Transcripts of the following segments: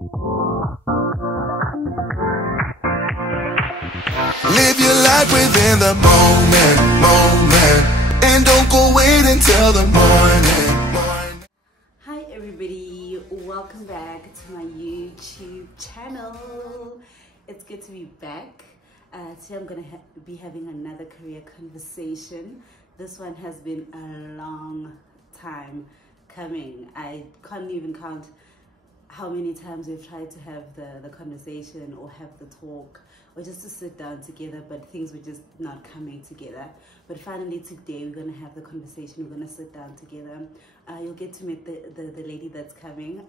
Live your life within the moment, and don't go wait until the morning. Hi everybody, welcome back to my YouTube channel. It's good to be back. Today I'm going to be having another career conversation. This one has been a long time coming. I can't even count how many times we've tried to have the conversation or have the talk or just to sit down together, but things were just not coming together. But finally today we're going to have the conversation. We're going to sit down together. You'll get to meet the lady that's coming.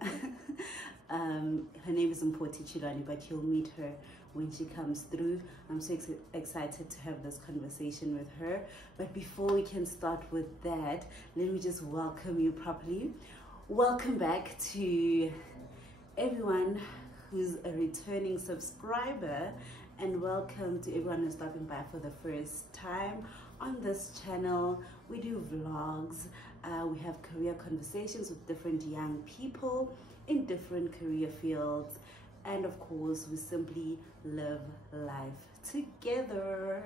Her name is Mphoti Chiloane, but you'll meet her when she comes through. I'm so excited to have this conversation with her. But before we can start with that, let me just welcome you properly. Welcome back to everyone who's a returning subscriber, and welcome to everyone who's stopping by for the first time on this channel. We do vlogs, we have career conversations with different young people in different career fields, and of course we simply live life together.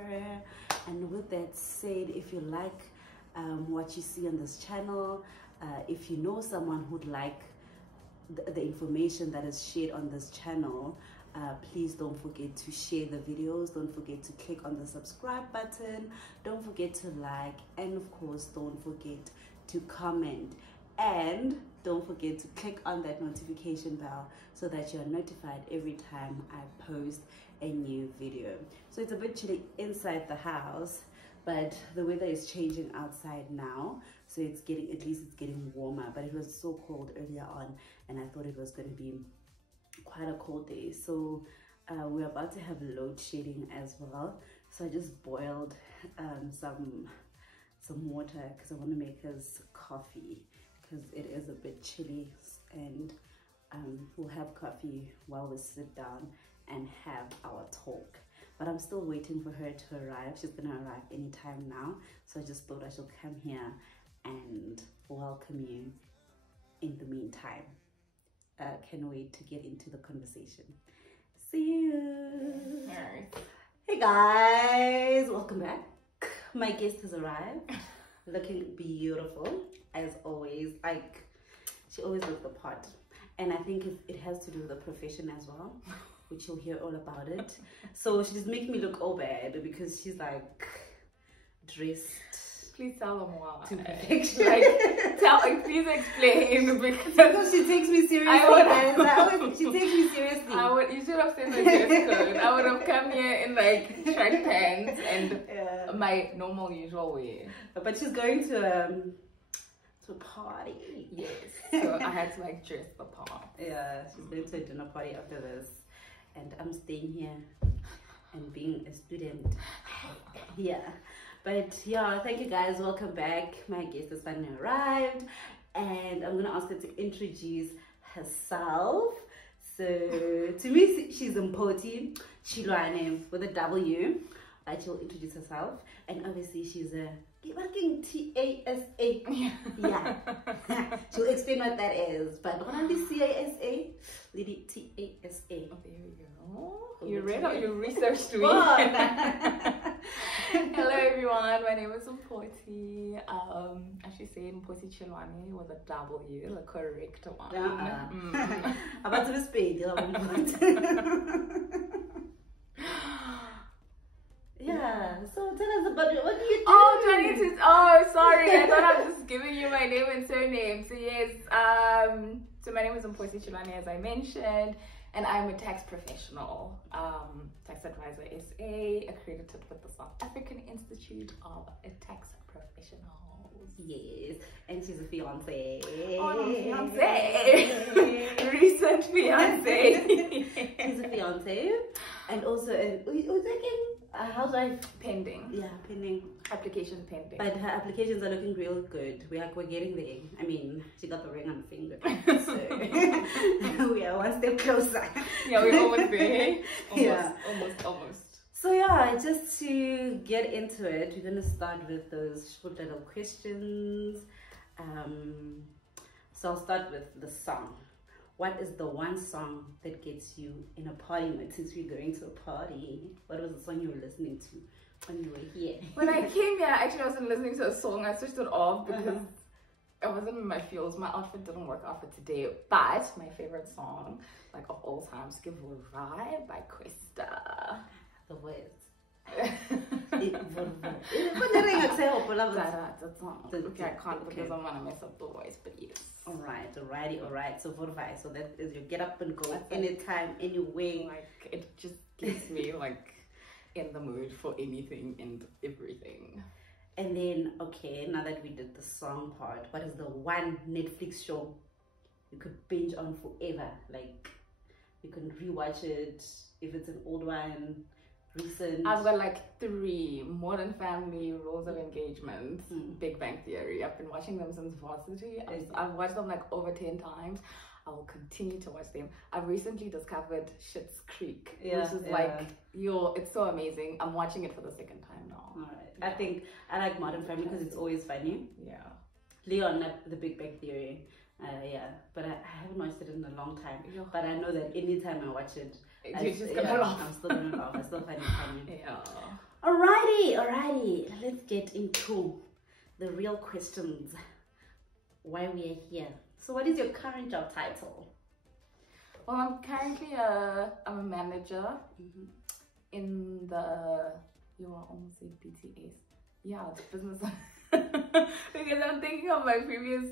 And with that said, if you like what you see on this channel, if you know someone who'd like the information that is shared on this channel, please don't forget to share the videos. Don't forget to click on the subscribe button. Don't forget to like, and of course don't forget to comment, and don't forget to click on that notification bell so that you are notified every time I post a new video. So it's a bit chilly inside the house, but the weather is changing outside now, so it's getting, at least it's getting warmer. But it was so cold earlier on, and I thought it was going to be quite a cold day. So we're about to have load shedding as well, so I just boiled some water because I want to make us coffee, because it is a bit chilly, and we'll have coffee while we sit down and have our talk. But I'm still waiting for her to arrive. She's gonna arrive anytime now, so I just thought I should come here and welcome you in the meantime. Can't wait to get into the conversation. See you. Hey guys, welcome back. My guest has arrived, looking beautiful as always. Like, she always looks the part, and I think it has to do with the profession as well, which you'll hear all about it. So she's making me look all bad because she's like dressed. Please tell them why. To perfection. Please explain, because she takes me seriously. She takes me seriously. You should have said the dress code. I would have come here in like track pants and my normal usual wear. But she's going to a party. Yes. So I had to like dress the part. Yeah, she's going to a dinner party after this, and I'm staying here and being a student. Yeah. But yeah, thank you guys. Welcome back. My guest has finally arrived, and I'm gonna ask her to introduce herself. So to me, she's Mphoti Chiloane with a W. She'll introduce herself, and obviously she's a working TASA. Yeah. She'll explain what that is, but not only CASA, lady TASA. Oh, there we go. You read or you researched me? Hello everyone, my name is Mphoti. I should say Mphoti Chiloane with a W, the correct one. About to be speed. Yeah, so tell us about it. What do you do? Oh, sorry. I thought I was just giving you my name and surname. So yes, so my name is Mphoti Chiloane, as I mentioned, and I'm a tax professional, tax advisor SA, accredited with the South African Institute of Tax Professionals. Yes, and she's a fiance. Oh, fiance. Recent fiance. She's a fiance, and also a housewife. Pending. Yeah, pending. Application pending. But her applications are looking real good. We're getting there. I mean, she got the ring on the finger, so we are one step closer. Yeah, we're almost there. Almost. So yeah, just to get into it, we're gonna start with those short little questions. So I'll start with the song. what is the one song that gets you in a party mood? Since we're going to a party, what was the song you were listening to when you were here? When I came here, actually I wasn't listening to a song. I switched it off because I wasn't in my feels. My outfit didn't work out for today. But my favorite song, like of all time, is Give a Ride by Questa. The words. Okay, I can't because I'm gonna mess up the voice, but yes. Alright. So Vorvai, so that is your get up and go anytime, anyway. Like it just gets me like in the mood for anything and everything. And then, okay, now that we did the song part, what is the one Netflix show you could binge on forever? Like you can rewatch it if it's an old one. Recent. I've got like 3: Modern Family, Rules of Engagement, Big Bang Theory. I've been watching them since varsity. I've watched them like over 10 times. I will continue to watch them. I've recently discovered Schitt's Creek, which is like, it's so amazing. I'm watching it for the second time now. Alright. I think I like Modern Family because it's always funny. Yeah. Leon, the Big Bang Theory. But I haven't watched it in a long time. But I know that anytime I watch it, you're just gonna laugh. I'm still gonna laugh. I still find it funny. Yeah. Alrighty. Let's get into the real questions. Why we are here. So, what is your current job title? Well, I'm currently I'm a manager in the almost said BTS. Yeah, it's business. Because I'm thinking of my previous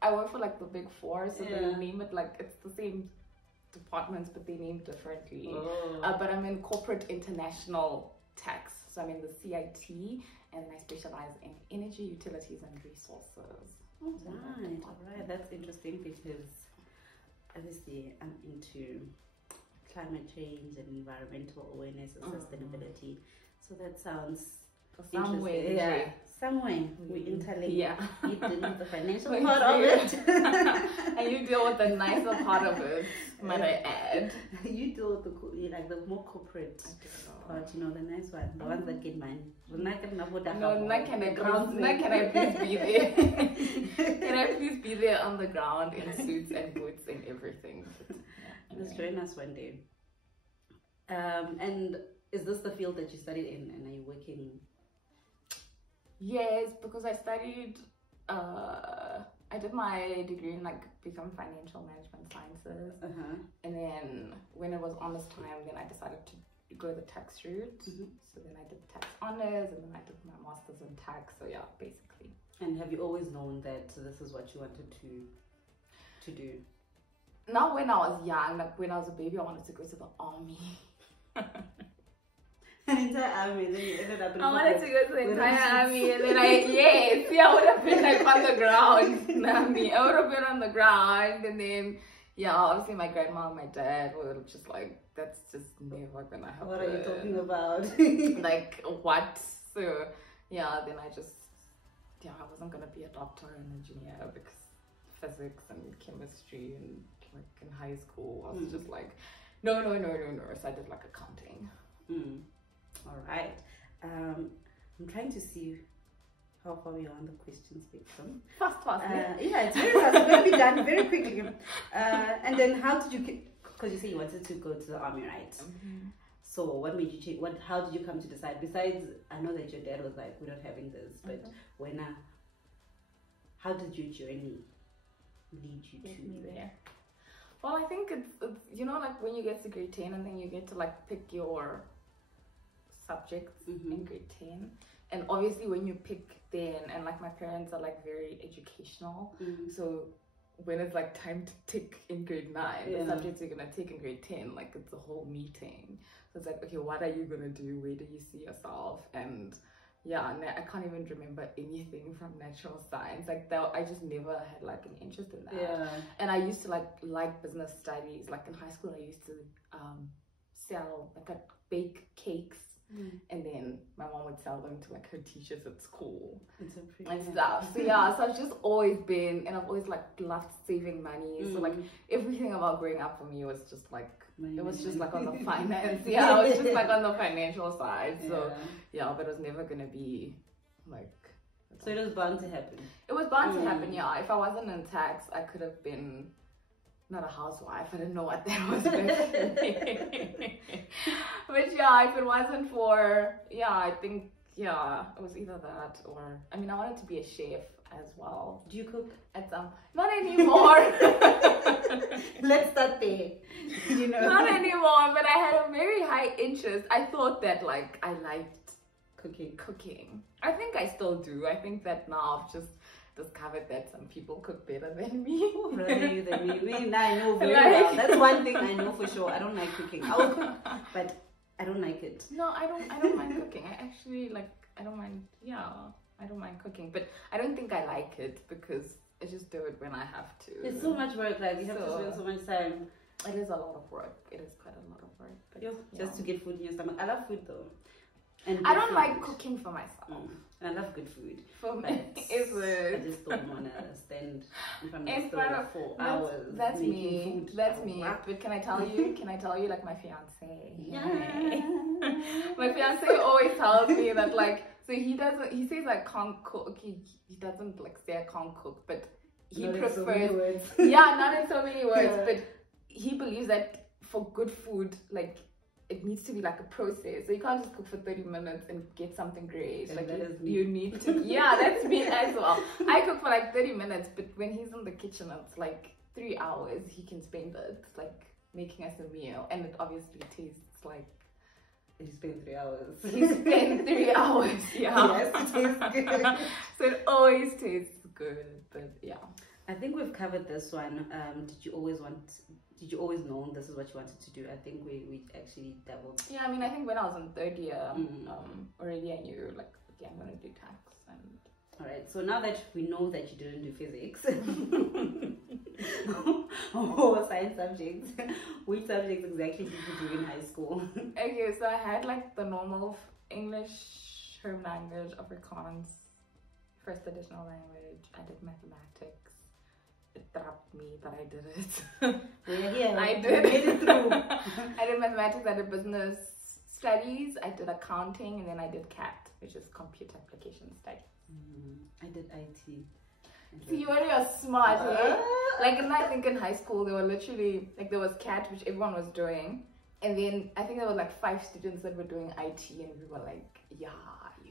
I work for like the Big Four, so they name it like it's the same departments, but they name differently. But I'm in corporate international tax, so I'm in the CIT, and I specialize in energy, utilities, and resources. Alright, that's interesting because obviously I'm into climate change and environmental awareness and sustainability. So that sounds interesting. Somewhere we interlink. Yeah. You deal with the financial part of it. And you deal with the nicer part of it, might I add. You deal with the more corporate part, the nice one, the ones that get money. Can I please be there? Can I please be there on the ground in suits and boots and everything? Just join us one day. And is this the field that you studied in, and are you working? Yes, because I studied, I did my degree in become financial management sciences. And then when it was honors time, then I decided to go the tax route. So then I did tax honors, and then I did my master's in tax. So yeah, basically. And have you always known that this is what you wanted to do? Not when I was young, when I was a baby, I wanted to go to the army. An entire army, and then you ended up in I wanted to go to the entire army, and then I would have been on the ground. I would have been on the ground, and then obviously my grandma and my dad were just like, that's just never gonna happen. What are you talking about? Like what? So then I just I wasn't gonna be a doctor or an engineer because physics and chemistry and in high school I was just like no. So I did accounting. All right. I'm trying to see how far we are on the question spectrum. Fast. It's very fast. It's going to be done very quickly. And then how did you, because you say you wanted to go to the army, right? So what made you change? How did you come to decide? Besides, I know that your dad was like, we're not having this, but how did your journey lead you to there? Well, I think it's when you get to grade 10 and then you get to pick your subjects in grade 10, and obviously when you pick then, and my parents are very educational, so when it's time to tick in grade 9, the subjects you're gonna take in grade 10, it's a whole meeting. So it's okay, what are you gonna do? Where do you see yourself? And I can't even remember anything from natural science. I just never had an interest in that. And I used to like business studies. In high school, I used to sell, I'd bake cakes, and then my mom would sell them to her teachers at school and stuff. So so I've just always been, and I've always loved saving money. So everything about growing up for me was just it was just on the finance. It was just on the financial side. So but it was never gonna be So it was bound to happen. It was bound to happen. If I wasn't in tax, I could have been not a housewife. I didn't know what that was. But yeah, if it wasn't for, I think, it was either that or, I mean, I wanted to be a chef as well. Do you cook? At some, not anymore. Let's start there. You know, not anymore. But I had a very high interest. I thought that like I liked cooking. I think I still do. I think that now I've just discovered that some people cook better than me. Rather you than me. I know very well. That's one thing I know for sure. I don't like cooking. I will cook, but I don't like it. No, I don't mind cooking. I actually like. I don't mind. I don't mind cooking, but I don't think I like it because I just do it when I have to. It's so much work. Like you have to spend so much time. It is a lot of work. It is quite a lot of work. But, just to get food in your stomach. I love food though. And I don't like cooking for myself. And I love good food. For me, I just don't want to stand in front of 4 hours. That's me. Food. That's me. But can I tell you? Like my fiance? Yeah. My fiance always tells me that like. So he says I can't cook. He doesn't like say I can't cook, but he prefers. So many words. Not in so many words, but he believes that for good food, like it needs to be like a process. So you can't just cook for 30 minutes and get something great. And like you need to. That's me as well. I cook for like 30 minutes, but when he's in the kitchen, it's like 3 hours. He can spend it like making us a meal, and it obviously tastes like. He spent 3 hours. He spent 3 hours, Yes, it tastes good. So it always tastes good, but I think we've covered this one. Did you always know this is what you wanted to do? I think we actually dabbled. Yeah, I mean, I think when I was in third year, already I knew like, okay, I'm gonna do tax. And alright, so now that we know that you didn't do physics or science subjects, which subjects exactly did you do in high school? Okay, so I had like the normal English, home language, Afrikaans, first additional language. I did mathematics. It dropped me, but I did it. We're here. I did. We made it through. I did mathematics. I did business studies. I did accounting, and then I did CAT, which is computer application studies. I did IT. So you were smart, eh? Like, and I think in high school, there were literally, like, there was CAT, which everyone was doing. And then I think there were like 5 students that were doing IT, and we were like, you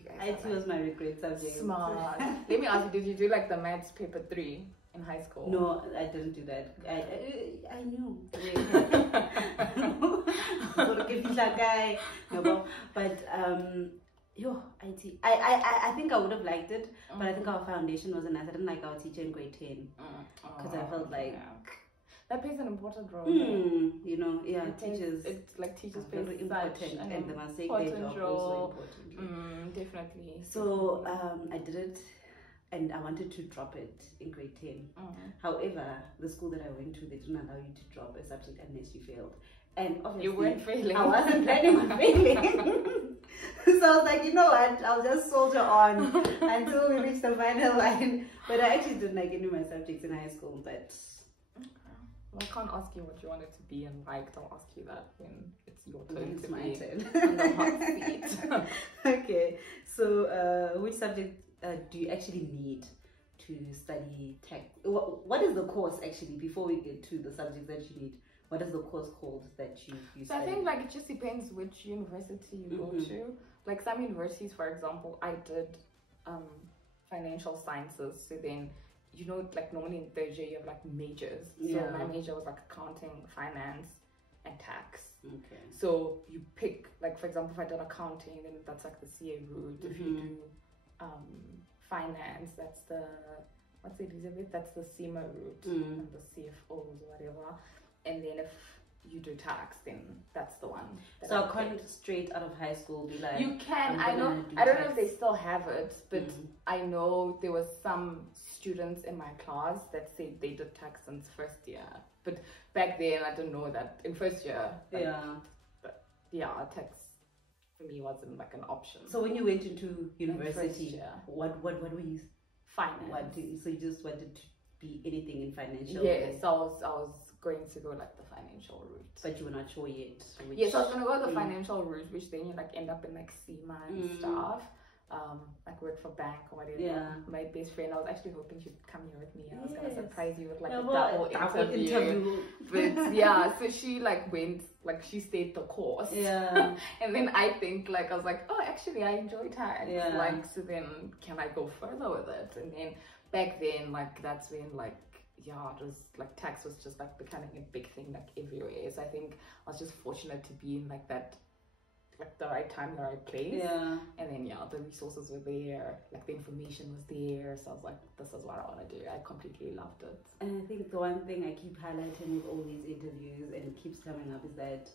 guys. IT was my regret subject. Smart. Let me ask you, did you do like the maths paper 3 in high school? No, I didn't do that. I knew. But IT. I think I would have liked it, but I think our foundation wasn't nice. I didn't like our teacher in grade 10 because I felt like that plays an important role. You know, teachers. It's like teachers play very important, and the mistake they are also important. Definitely. So I did it, and I wanted to drop it in grade 10. However, the school that I went to, they didn't allow you to drop a subject unless you failed. And obviously, you weren't failing. I wasn't planning on failing. So I was like, you know what, I'll just soldier on until we reach the final line. But I actually didn't like any of my subjects in high school. But well, I can't ask you what you wanted to be and liked. I'll ask you that when it's your turn. It's to my be turn. on the hot seat. Okay, so which subject do you actually need to study tech? What is the course actually, before we get to the subjects that you need? What is the course called that you So study? I think like it just depends which university you go to. Like some universities, for example, I did financial sciences. So then, you know, like normally in third year you have like majors. So my major was like accounting, finance, and tax. Okay. So you pick, like for example, if I did accounting, then that's like the CA route. If you do finance, that's the Elizabeth? That's the CIMA route, and the CFOs or whatever. And then if you do tax, then that's the one. So I can't straight out of high school be like, you can. I know. I don't know if they still have it, but I know there was some students in my class that said they did tax since first year. But back then I didn't know that in first year. Tax for me wasn't like an option. So when you went into university, what were you? Finance. So you just wanted to be anything in financial? Yes, I was going to go like the financial route. But you were not sure yet? Yes, I was going to go the financial route, which then you like end up in like CIMA and stuff. like work for bank or whatever. Yeah. My best friend, I was actually hoping she'd come here with me. I was gonna Yes. surprise you with like Yeah, a well, double interview. But yeah, so she like went, like she stayed the course. Yeah. And then I think like, I was like, oh, actually I enjoy tax. Yeah. Like, so then can I go further with it? And then back then, like that's when like, yeah, it was like tax was just like becoming a big thing like everywhere. So I think I was just fortunate to be in like that, like the right time, the right place. Yeah. And then yeah, the resources were there, like the information was there. So I was like, this is what I want to do. I completely loved it. And I think the one thing I keep highlighting with all these interviews and it keeps coming up is that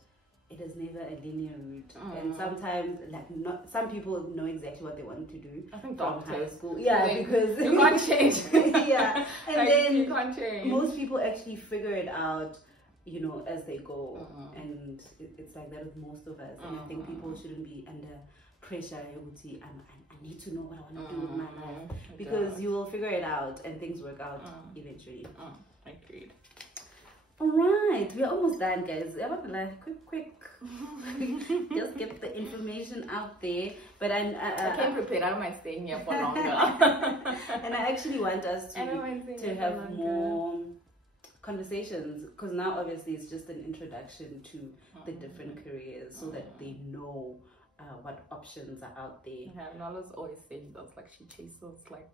it is never a linear route. And sometimes, like, not some people know exactly what they want to do. I think from high doctors. school. Yeah, because you can't change. Yeah, and like, then you can't change. most people actually figure it out, you know, as they go. And it's like that with most of us. And I think people shouldn't be under pressure. I need to know what I want to do with my life, because you will figure it out and things work out eventually. Agreed. All right, we're almost done, guys. I want to like quick just get the information out there. But I came prepared. I don't mind staying here for longer. And I actually want us to have more conversations, because now obviously it's just an introduction to the different careers, so that they know what options are out there. Yeah, Nolo's always saying that, like she chases like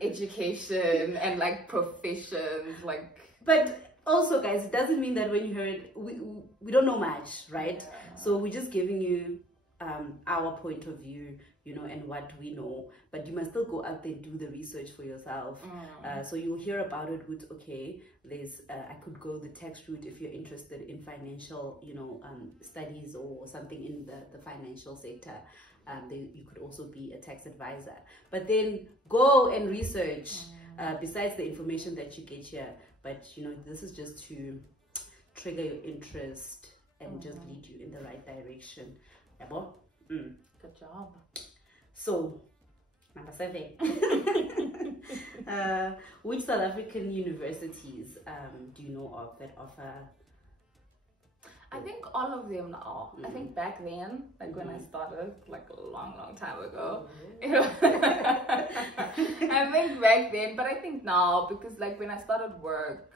education and like professions, like. But also, guys, it doesn't mean that when you heard we don't know much, right? Yeah. So we're just giving you our point of view, you know, and what we know. But you must still go out there and do the research for yourself. So you'll hear about it with, okay, there's I could go the tax route if you're interested in financial, you know, studies or something in the financial sector. You could also be a tax advisor. But then go and research besides the information that you get here. But you know, this is just to trigger your interest and just lead you in the right direction. Yabo? Good job. So, number 7. Which South African universities do you know of that offer? I think all of them now. I think back then, like when I started, like a long time ago, you know, I think back then, but I think now, because like when I started work,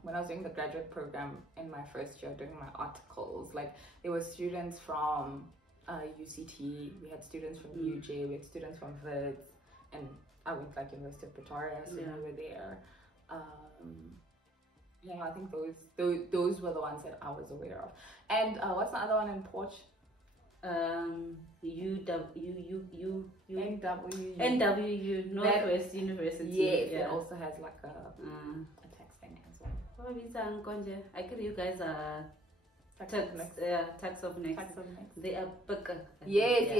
when I was doing the graduate program in my first year doing my articles, like there were students from UCT, we had students from UJ, we had students from Wits, and I went like University of Pretoria, so we were there. Yeah, I think those were the ones that I was aware of. And what's the other one in Port? NWU, Northwest University. Yes, it also has like a tax thing as well. I could you guys are tax of next. They are Bika. Yes.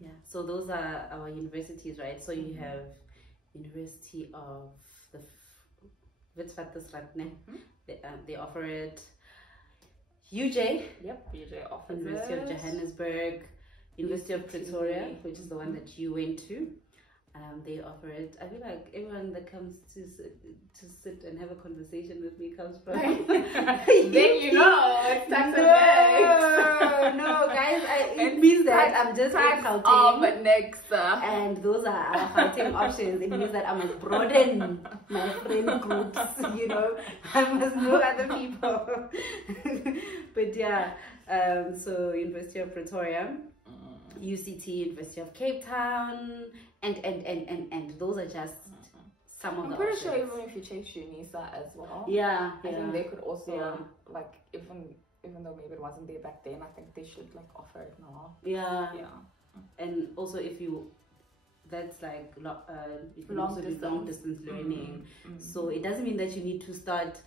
Yeah. So those are our universities, right? So you have University of the Witwatersrand. They offer it. UJ. Yep, UJ offers University of Johannesburg, University of Pretoria, which is the one that you went to. They offer it. I feel like everyone that comes to sit and have a conversation with me comes from. Then you know it's tax No, guys, it means that I'm just in Gauteng. Next, and those are our Gauteng options. It means that I must broaden my friend groups. You know, I must know other people. But yeah, so University of Pretoria, UCT, University of Cape Town, and those are just some of the options. I'm pretty sure even if you check UNISA as well. Yeah. I think they could also like even though maybe it wasn't there back then, I think they should like offer it now. Yeah. And also if you, that's like you can also do long distance learning. So it doesn't mean that you need to start.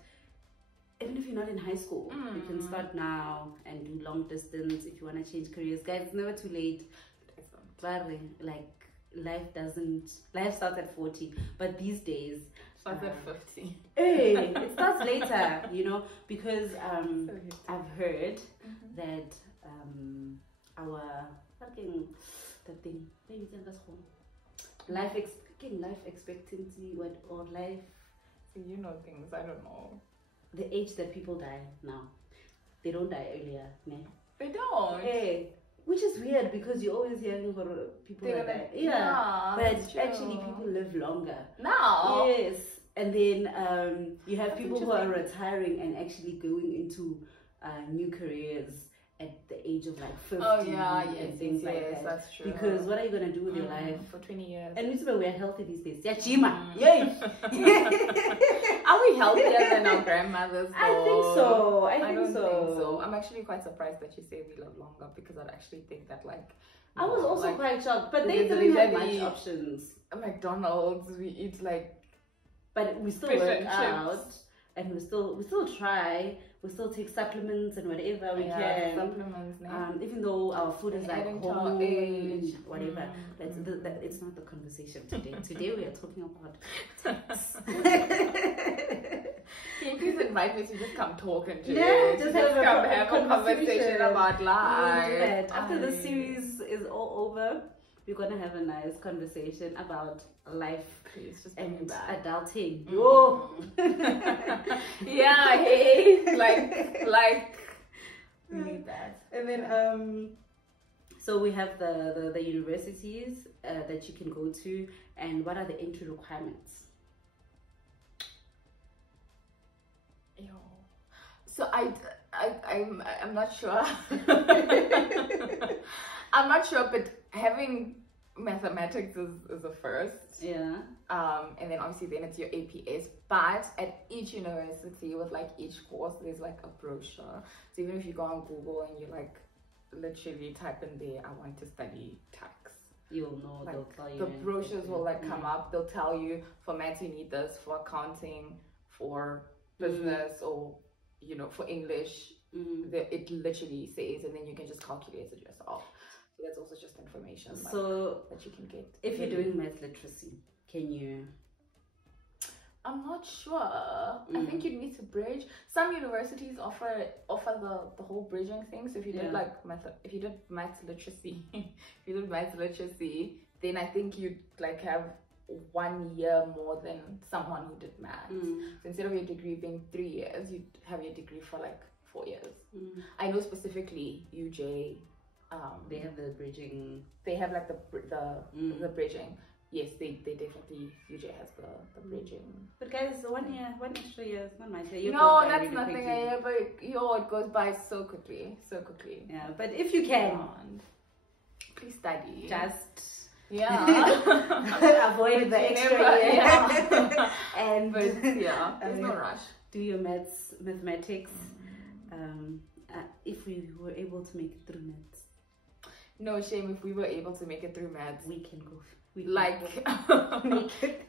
Even if you're not in high school, you can start now and do long distance if you want to change careers. Guys, it's never too late. Like life starts at 40, but these days starts at 50. Hey, it starts later, you know, because I've heard that our life expectancy, or life. So you know things I don't know. The age that people die now, they don't die earlier, ne? They don't. Hey, which is weird because you're always hearing for people like that. Yeah, but actually people live longer. No. Yes. And then you have people who are retiring and actually going into new careers at the age of like 50 and things like that. That's true. Because what are you going to do with your life? For 20 years. And we're healthy these days. Yeah, Chima. Yay! Are we healthier than our grandmothers though? I think so. I don't think think so. I'm actually quite surprised that you say we live longer because I'd actually think that like... I was also like, quite shocked. But they didn't have much options. McDonald's, we eat like... But we still work out. And we still try. We still take supplements and whatever we can. Supplements, even though our food is like home and whatever. But it's not the conversation today. Today we are talking about sex. Can you please invite me to just come talk and just have a conversation about life. After the series is all over, we're gonna have a nice conversation about life and adulting. Yo. Yeah, hey, like we need that. And then so we have the universities that you can go to, and what are the entry requirements? So I'm not sure. I'm not sure, but having mathematics is a first. Yeah. And then obviously then it's your APS. But at each university with like each course, there's like a brochure. So even if you go on Google and you like literally type in there, I want to study tax, you'll know, like, they'll tell you. The brochures will like come up. They'll tell you for maths you need this, for accounting, for business, or for English. It literally says, and then you can just calculate it yourself. So that's also just information that you can get. If you're doing math literacy, can you? I'm not sure. I think you'd need to bridge. Some universities offer the whole bridging thing. So if you did if you did math literacy, then I think you'd like have 1 year more than someone who did math. So instead of your degree being 3 years, you'd have your degree for like 4 years. I know specifically UJ. They have the bridging. They have like the bridging. Yes, they definitely. UJ has the bridging. But guys, 1 year, 1 extra year is not much. No, that's nothing. But it goes by so quickly, so quickly. Yeah, but if you can, please study. Just avoid the extra year. Yeah. And there's no rush. Do your mathematics. If we were able to make it through maths. No shame if we were able to make it through maths. We can go.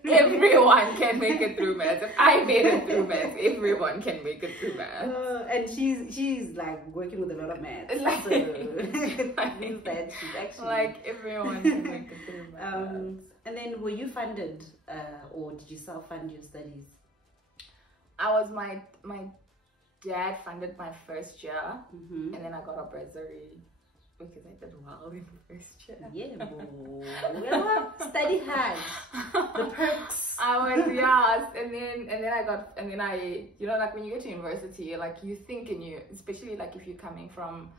Everyone can make it through maths. If I made it through maths, everyone can make it through maths. And she's like working with a lot of maths. Like, that means that she's actually like everyone can make it through maths. And then were you funded or did you self-fund your studies? My dad funded my first year, and then I got a bursary because I did well in the first year. Yeah, well, study hard. The perks. And then I like when you get to university, like you think especially like if you're coming from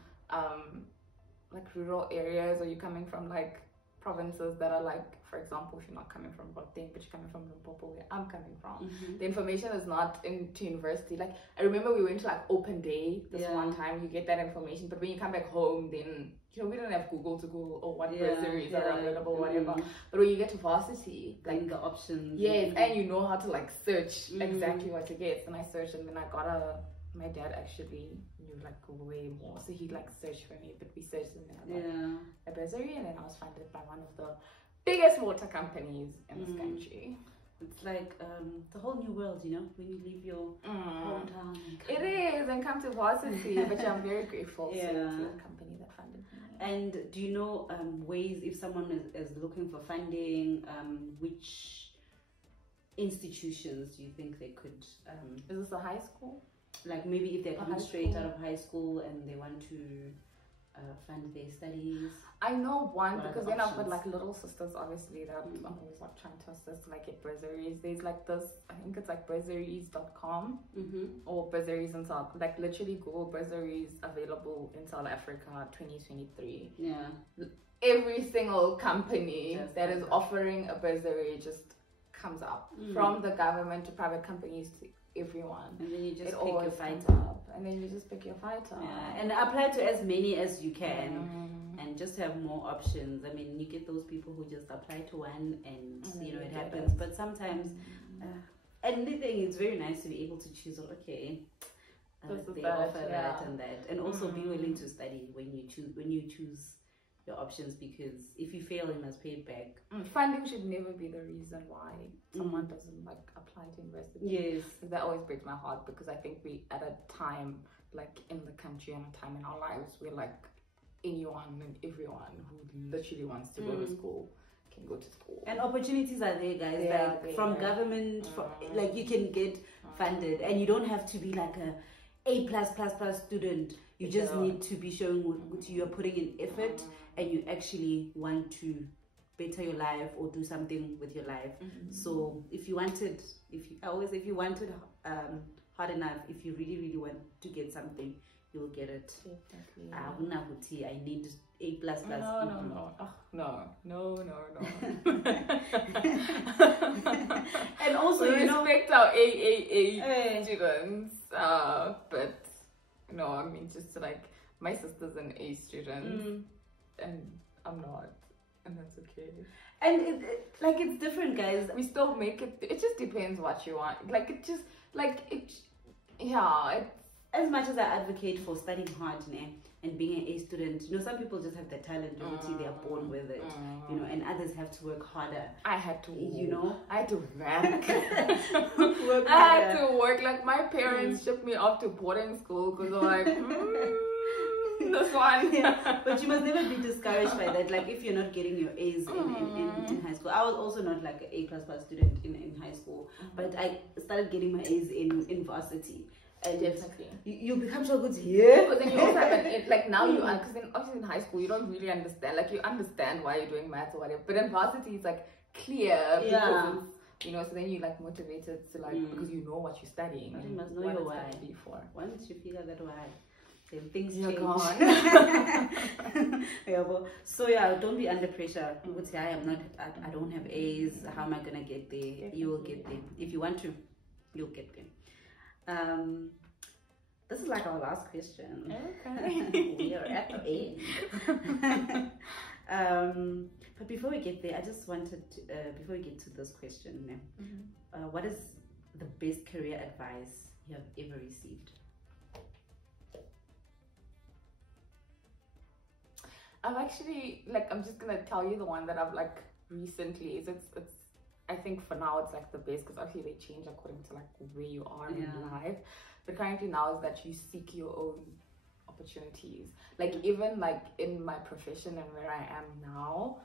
like rural areas, or you're coming from like provinces that are like, for example, if you're not coming from Gauteng but you're coming from Limpopo, where I'm coming from, the information is not into university. Like I remember we went to like open day this one time, you get that information, but when you come back home, then we don't have Google to Google or what bursaries are available, whatever. But when you get to varsity, like the options, and you know how to like search exactly what to get. And I searched, and then I got my dad actually knew like way more, so he like searched for me, but we searched and then I got a bursary, and then I was funded by one of the biggest water companies in this country. It's like the whole new world, when you leave your hometown. It is, and come to varsity. But I'm very grateful to the company that funded me. And do you know ways, if someone is looking for funding, which institutions do you think they could? Is this a high school? Like maybe if they're coming straight out of high school and they want to fund their studies? I know one, What are because the then I've got options? like little sisters, obviously, that I'm always like trying to assist, like get bursaries. There's like this, I think it's like bursaries.com or bursaries in South, like literally Google bursaries available in South Africa 2023. Yeah. Every single company Just that is comes up. offering a bursary just comes up, from the government to private companies to everyone. And then you just It pick your always comes fighter. up, and then you just pick your fighter. Yeah. And apply to as many as you can. And just have more options. I mean, you get those people who just apply to one and you know it happens. But sometimes, and the thing, it's very nice to be able to choose. Okay, they offer that and that, and also be willing to study when you choose your options, because if you fail, you must pay it back. Funding should never be the reason why someone doesn't like apply to university. Yes, That always breaks my heart, because I think we at a time like in the country and a time in our lives where like anyone and everyone who literally wants to go to school can go to school, and opportunities are there, guys. They are there. From government, like you can get funded, and you don't have to be like A+++ student. You just need to be showing what you are putting in effort, and you actually want to better your life or do something with your life. So if you wanted hard enough, if you really want to get something, you will get it. Definitely. I need A++. No. And also, we you know, respect our AAA students, but no, I mean, just like my sister's an A student, and I'm not, and that's okay. and it's different, guys. We still make it. It just depends what you want. Like it just yeah. As much as I advocate for studying hard, and being an A student, you know, some people just have the talent, obviously they are born with it, you know, and others have to work harder. I had to, you know, I had to rank. work I had harder. to work. Like my parents shipped me off to boarding school because they're like, this one. Yeah, but you must never be discouraged by that. Like if you're not getting your A's in high school. I was also not like an A++ student in high school, but I started getting my A's in varsity. And Definitely. You become so good here. But then you also have like now you are, because then obviously in high school you don't really understand, like you understand why you're doing maths or whatever, but in varsity it's like clear, because it's, you know, so then you like motivated to like, because you know what you're studying. But you and must know what your it's why. gonna be for. Once you figure that why, then things You're change. gone. Yeah, but, so yeah, don't be under pressure. You would say I don't have A's, how am I gonna get there? Definitely. You will get there. If you want to, you'll get there. This is like our last question. Okay. We are at the end. But before we get there, I just wanted to, before we get to this question, what is the best career advice you have ever received? I've actually, like, I'm just gonna tell you the one that I've like recently. It's I think for now it's like the best, because obviously they change according to like where you are in life. But currently now is that you seek your own opportunities. Like even like in my profession and where I am now,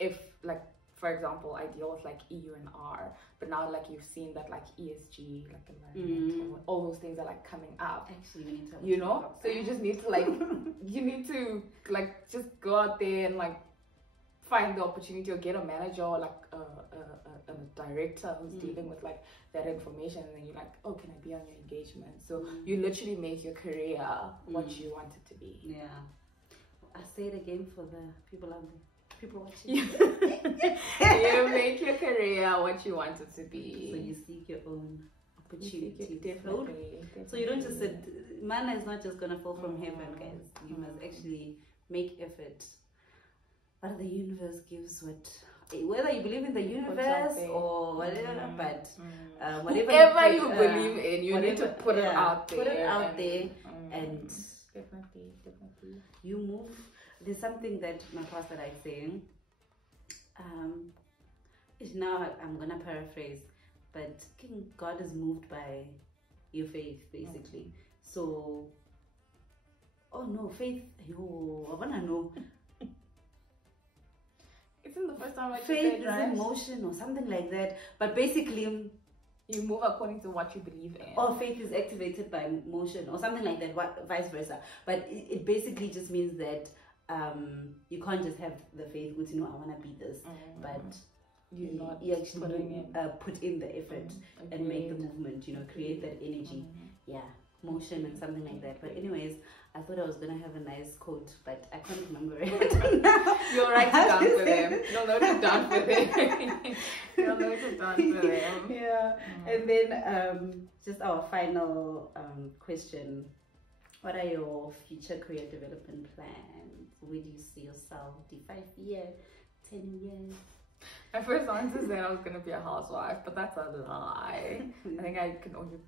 if like for example I deal with like EU and R, but now like you've seen that like ESG, like environmental, all those things are like coming up. Actually, we need to, you know, so you just need to like you need to like just go out there and like find the opportunity, or get a manager or like a director who's dealing with like that information, and then you're like, oh, can I be on your engagement? So you literally make your career what you want it to be. Yeah. I say it again for the people out there, people watching. You make your career what you want it to be. So you seek your own opportunity. Definitely. So you don't just say, manna is not just gonna fall from heaven, guys. You must actually make effort. But the universe gives whether you believe in the universe or whatever, but whatever you believe in, you need to put it out there. Put it out there, and definitely. you move. There's something that my pastor likes saying. Now I'm gonna paraphrase, but God is moved by your faith, basically. So, oh no, faith. Yo, I wanna know. Isn't the first time I Faith said, is right? in motion or something like that, but basically You move according to what you believe in. Or faith is activated by motion or something like that, vice versa. But it basically just means that you can't just have the faith, which, I want to be this, but you actually put in the effort and make the movement, create that energy. Yeah, motion and something like that. But anyways, I thought I was going to have a nice quote, but I can't remember it. You'll write it down for them. You'll note it down for them. You'll note it down for them. Yeah. And then just our final question. What are your future career development plans? Where do you see yourself? 5 years, 10 years? My first answer said I was going to be a housewife, but that's a lie. I think I can only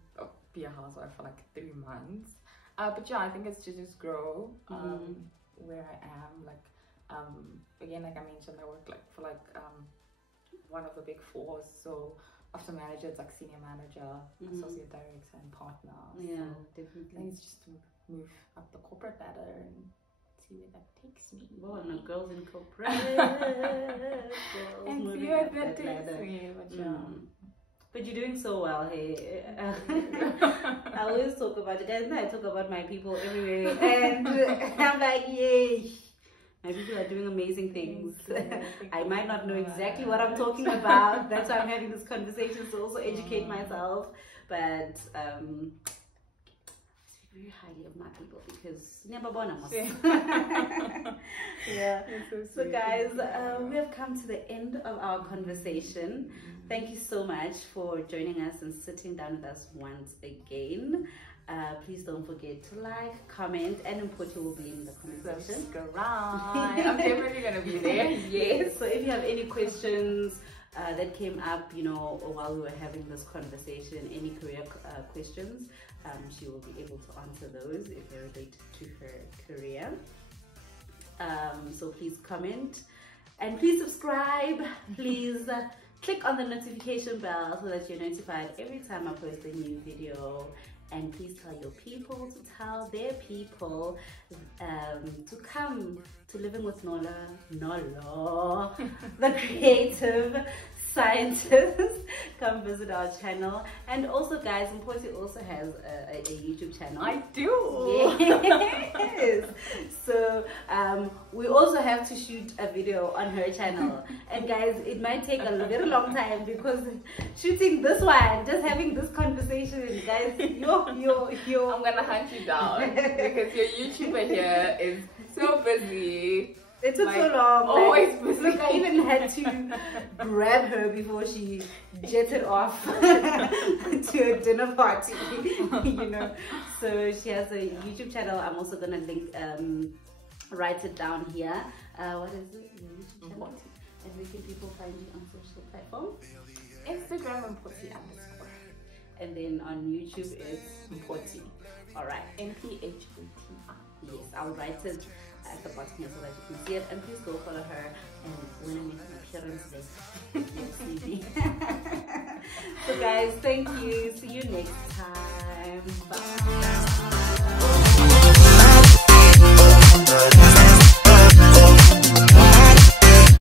be a housewife for like 3 months. But yeah, I think it's to just grow where I am. Like, again, like I mentioned, I work for one of the big 4s. So after manager, it's like senior manager, associate director, and partner. Yeah, so definitely. I think it's just to move up the corporate ladder and see where that takes me. Oh, no, girls in corporate. And see where that takes me. But yeah. But you're doing so well, hey. I always talk about it, guys. I talk about my people everywhere, and I'm like, yay! My people are doing amazing things. I might not know exactly what I'm talking about. That's why I'm having this conversation to also educate myself. But I speak very highly of my people because yeah. So guys, we have come to the end of our conversation. Thank you so much for joining us and sitting down with us once again. Please don't forget to like, comment, and Mphoti will be in the comment section. I'm definitely going to be there. Yes. So if you have any questions that came up, while we were having this conversation, any career questions, she will be able to answer those if they're related to her career. So please comment and please subscribe. Please click on the notification bell so that you're notified every time I post a new video. And please tell your people to tell their people to come to Living with Nolo, the creative scientist. Come visit our channel. And also, guys, Mphoti also has a YouTube channel. I do. Yes. So we also have to shoot a video on her channel. And guys, it might take a very long time because shooting this one, just having this conversation, guys, I'm gonna hunt you down because your YouTuber here is so busy. It took so long. Always busy. Look, I even had to grab her before she jetted off to a dinner party, So she has a YouTube channel. I'm also gonna link, write it down here. What is it? Your YouTube channel? And where can people find you on social platforms? Instagram Mphoti _. And then on YouTube it's Mphoti. Alright. Mphoti. Yes, I'll write it at the bottom here so that you can see it. And please go follow her. And when I make an appearance there, you'll see me. So guys, thank you. See you next time. Bye.